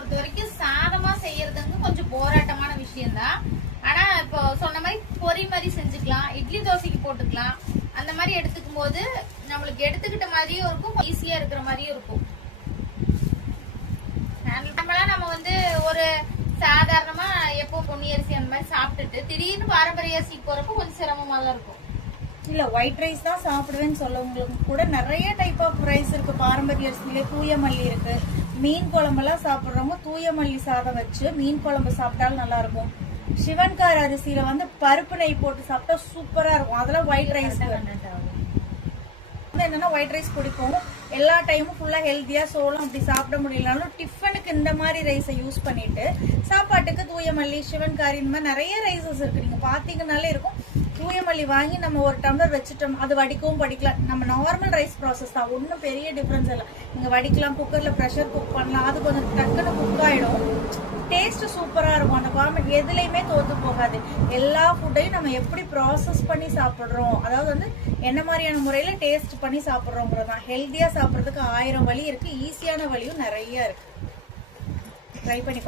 பொறுத்த வரைக்கும் சாதமா செய்யறதுங்க கொஞ்சம் போராட்டமான விஷயம் தான். ஆனா இப்போ சொன்ன மாதிரி பொரி மாதிரி செஞ்சுக்கலாம், இட்லி தோசைக்கு போட்டுக்கலாம். அந்த மாதிரி எடுத்துக்கும் போது நம்மளுக்கு எடுத்துக்கிட்ட மாதிரியும் இருக்கும், ஈஸியா இருக்கிற மாதிரியும் இருக்கும். நம்ம வந்து ஒரு சாதாரணமா எப்போ பொன்னி அரிசி அந்த மாதிரி சாப்பிட்டுட்டு திடீர்னு பாரம்பரிய அரிசிக்கு போறப்போ கொஞ்சம் சிரமமா தான் இருக்கும். இல்ல ஒயிட் ரைஸ் தான் சாப்பிடுவேன்னு சொல்லவங்களுக்கு கூட நிறைய டைப் ஆஃப் ரைஸ் இருக்கு. பாரம்பரிய அரிசியில தூய மல்லி இருக்கு. மீன் குழம்பெல்லாம் சாப்பிடுறவங்க தூய மல்லி சாதம் வச்சு மீன் குழம்பு சாப்பிட்டாலும் நல்லா இருக்கும். சிவன்கார் அரிசியில வந்து பருப்பு நெய் போட்டு சாப்பிட்டா சூப்பரா இருக்கும். அதெல்லாம் ஒயிட் ரைஸ் என்னன்னா ஒயிட் ரைஸ் பிடிக்கும். எல்லா டைமும் ஃபுல்லா ஹெல்த்தியா சோளம் அப்படி சாப்பிட முடியலனாலும் டிஃபனுக்கு இந்த மாதிரி ரைஸை யூஸ் பண்ணிட்டு சாப்பாட்டுக்கு தூயமல்லி சிவன்காரி இந்த மாதிரி நிறைய ரைசஸ் இருக்கு. நீங்க பாத்தீங்கன்னாலே இருக்கும். தூயமல்லி வாங்கி நம்ம ஒரு டம்ளர் வச்சுட்டோம், அது வடிக்கவும் படிக்கலாம். நம்ம நார்மல் ரைஸ் ப்ராசஸ் தான், ஒன்றும் பெரிய டிஃபரன்ஸ் இல்லை. நீங்க வடிக்கலாம், குக்கர்ல ப்ரெஷர் குக் பண்ணலாம், அது கொஞ்சம் டக்குன்னு குக் ஆயிடும். டேஸ்ட் சூப்பரா இருக்கும். அந்த காமெண்ட் எதுலையுமே தோத்து போகாது. எல்லா ஃபுட்டையும் நம்ம எப்படி ப்ராசஸ் பண்ணி சாப்பிடுறோம், அதாவது வந்து என்ன மாதிரியான முறையில டேஸ்ட் பண்ணி சாப்பிடுறோங்கிறதான். ஹெல்த்தியா சாப்பிட்றதுக்கு 1000 வழி இருக்கு, ஈஸியான வழியும் நிறைய இருக்கு. ட்ரை பண்ணி